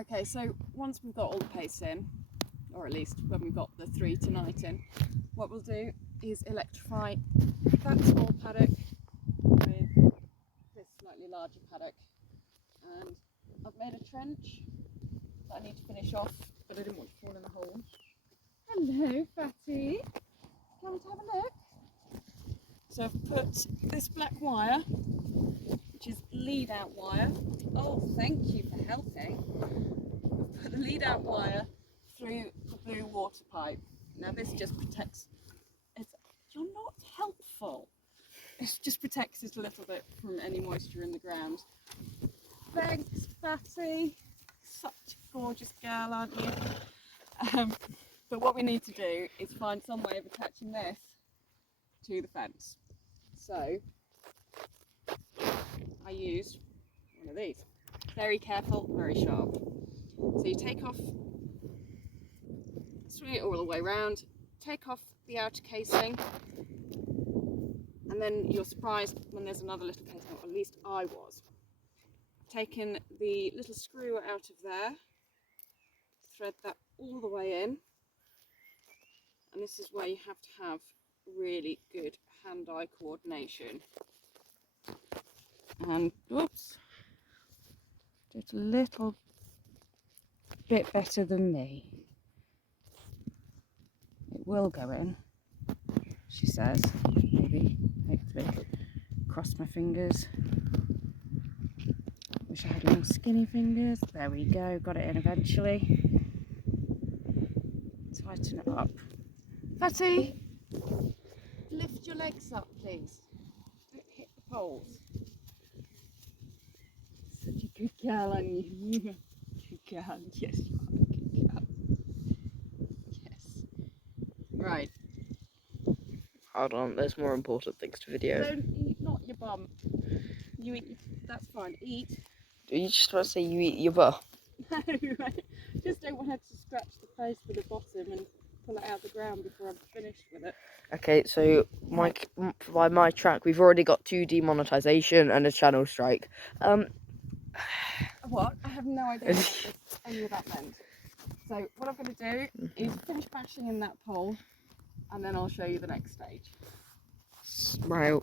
Okay, so once we've got all the pastes in, or at least when we've got the 3 tonight in, what we'll do is electrify that small paddock with this slightly larger paddock. And I've made a trench that I need to finish off, but I didn't want to fall in the hole. Hello, Fatty. Come to have a look. So I've put this black wire, which is lead out wire. Oh, thank you for helping. I've put the lead out wire through the blue water pipe. Now this just protects, you're not helpful. It just protects it a little bit from any moisture in the ground. Thanks, Fatty. Such a gorgeous girl, aren't you? But what we need to do is find some way of attaching this to the fence. So I used one of these. Very careful, very sharp. So you take off, swing it all the way around, take off the outer casing, and then you're surprised when there's another little casing, or at least I was. Taken the little screw out of there, thread that all the way in, and this is where you have to have really good hand-eye coordination. And whoops, do it a little bit better than me. It will go in, she says, maybe, hopefully. Cross my fingers. Wish I had more skinny fingers. There we go, got it in eventually. Tighten it up. Fatty, lift your legs up, please. Don't hit the poles. Such a good girl, aren't you? Good girl, yes you are a good girl. Yes. Right. Hold on, there's more important things to video. Don't eat, not your bum. You eat, that's fine, eat. Do you just want to say you eat your butt? No, I just don't want her to scratch the face with the bottom and pull it out of the ground before I'm finished with it. Okay, so by my track, we've already got 2 demonetisation and a channel strike. What? I have no idea what any of that meant. So what I'm going to do is finish bashing in that pole, and then I'll show you the next stage. Right.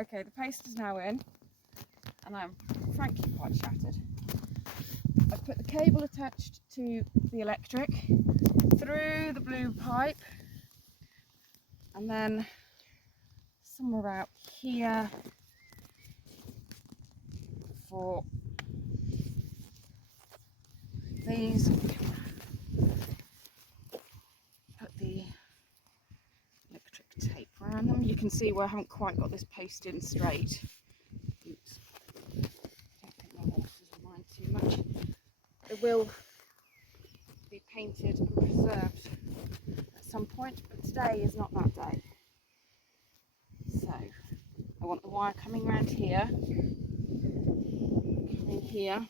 Okay, the paste is now in, and I'm frankly quite shattered. I've put the cable attached to the electric through the blue pipe, and then somewhere out here for these. Put the electric tape around them. You can see where I haven't quite got this post in straight. Oops. Don't think my horses will mind too much. It will be painted and preserved at some point, but today is not that day. So I want the wire coming around here, coming here.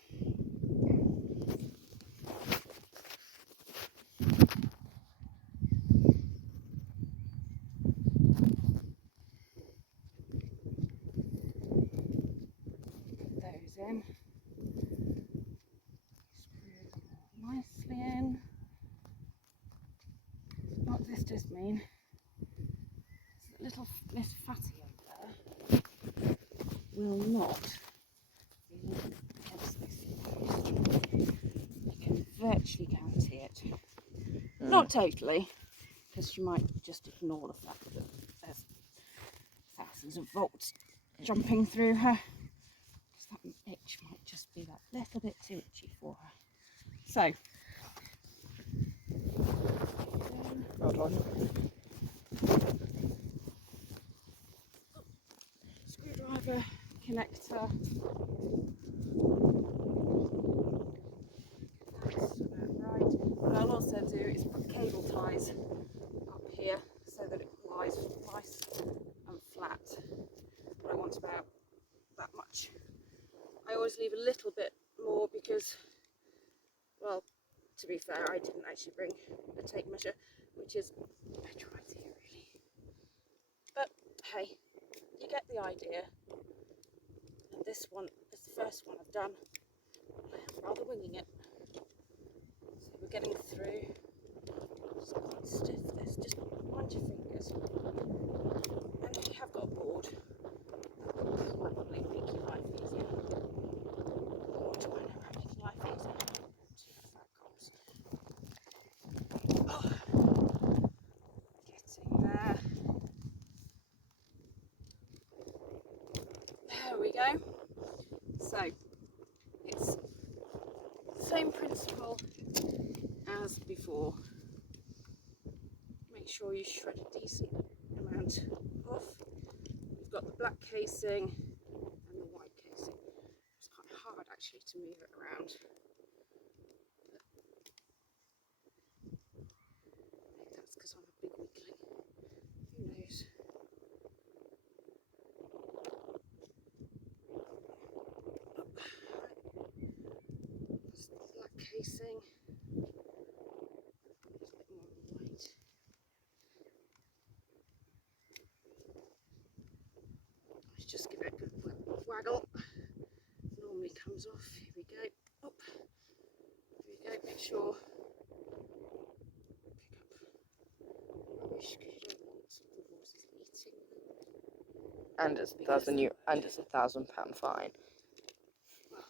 In. Screw nicely in. What this does mean is that little Miss Fatty over there will not be against this post. I can virtually guarantee it. Not totally, because she might just ignore the fact that there's thousands of volts jumping through her. That itch might just be that little bit too itchy for her. So, Hold on. Screwdriver, connector. That's about right. What I'll also do is put cable ties up here so that it lies nice and flat. I want about that much. I always leave a little bit more because, well, to be fair, I didn't actually bring a tape measure, which is a better idea really. But hey, you get the idea. And this first one I've done rather winging it. So we're getting through. It's quite stiff this, just mind your fingers. And if you have got a board, that will probably make your life easier. Or do I know how to make your life easier? See how that comes. Oh, getting there. There we go. So it's the same principle as before. Make sure you shred a decent amount off. You've got the black casing and the white casing. It's quite hard actually to move it around. Maybe that's because I'm a big weakling. Who knows? That's the black casing. A little bit more white. Let's just give it a good waggle. Normally comes off. Here we go. Up. Here we go. Make sure. Pick up rubbish because you don't want the horses eating them. And it's £1,000 fine. Well,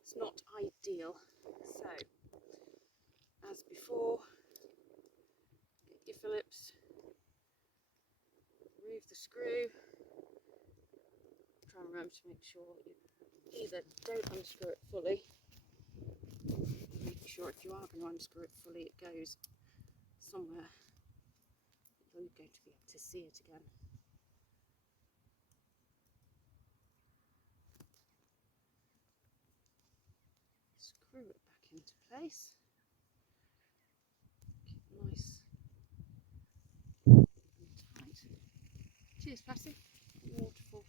it's not ideal. So, as before, get your Phillips, remove the screw. Try and remember to make sure you either don't unscrew it fully. Make sure if you are going to unscrew it fully, it goes somewhere that you're going to be able to see it again. Screw it back into place. Keep it nice and tight. Cheers, Patty. Waterfall.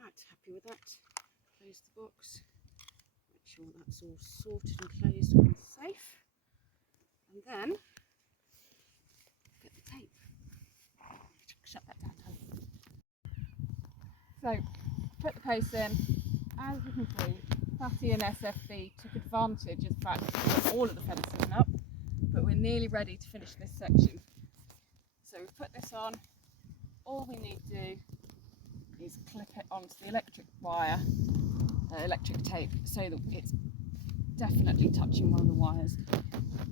Right, happy with that. Close the box. Make sure that's all sorted and closed and safe. And then get the tape. Shut that down, Tony. So, put the post in. As you can see, Patty and SFB took advantage of the fact that we've got all of the fencing up, but we're nearly ready to finish this section. So we've put this on. All we need to do is clip it onto the electric wire, electric tape, so that it's definitely touching one of the wires.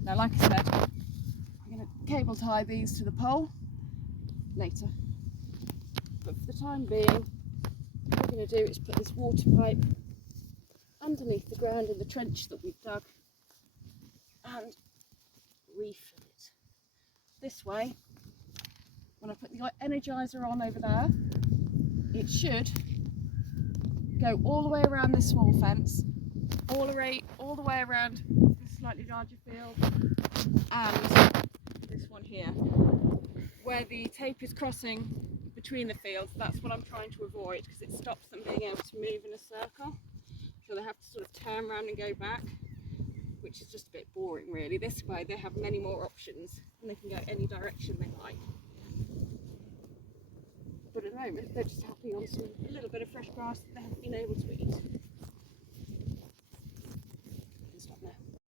Now, like I said, I'm going to cable tie these to the pole later, but for the time being, what we're going to do is put this water pipe underneath the ground in the trench that we've dug and refill it. This way, when I put the energizer on over there, it should go all the way around this small fence, all the way around this slightly larger field, and this one here. Where the tape is crossing between the fields, that's what I'm trying to avoid, because it stops them being able to move in a circle. So they have to sort of turn around and go back, which is just a bit boring really. This way they have many more options and they can go any direction they like. But at the moment they're just happy on a little bit of fresh grass that they haven't been able to eat.